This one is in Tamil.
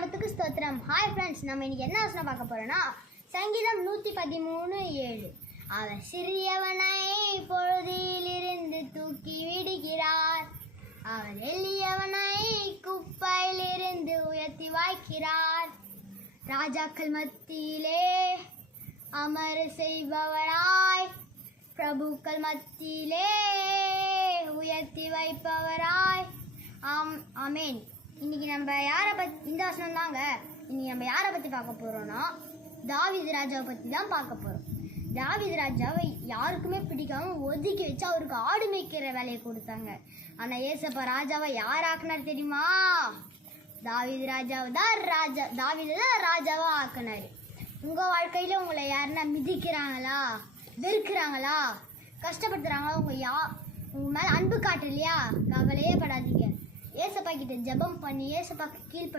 நாமத்துக்கு ஸ்தோத்திரம். ஹாய் ஃப்ரெண்ட்ஸ், நம்ம இன்னைக்கு என்ன வசனம் பார்க்க போறோம்னா சங்கீதம் 113:7. அவர் சிறியவனை பொழுதிலிருந்து தூக்கி விடுகிறார், அவர் எளியவனை குப்பையிலிருந்து உயர்த்தி வைக்கிறார். ராஜாக்கள் மத்தியிலே அமர செய்பவராய், பிரபுக்கள் மத்தியிலே உயர்த்தி வைப்பவராய். ஆமேன். இன்னைக்கு நம்ம யாரை பற்றி, இந்த வசனம் தாங்க இன்னைக்கு நம்ம யாரை பற்றி பார்க்க போகிறோம்னா தாவீது ராஜாவை பற்றி தான் பார்க்க போகிறோம். தாவீது ராஜாவை யாருக்குமே பிடிக்காம ஒதுக்கி வச்சு அவருக்கு ஆடு மேய்க்கிற வேலையை கொடுத்தாங்க. ஆனால் ஏசப்பா ராஜாவை யார் ஆக்குனார் தெரியுமா? தாவீது தான் ராஜாவாக ஆக்குனார். உங்கள் வாழ்க்கையில் உங்களை யாருன்னா மிதிக்கிறாங்களா, வெறுக்கிறாங்களா, கஷ்டப்படுத்துகிறாங்களா, உங்கள் மேலே அன்பு காட்டலையா, கவலையே படாதீங்க. ஏசப்பா கிட்ட ஜெபம் பண்ணி ஏசப்பாக்கு கீழ்ப்படி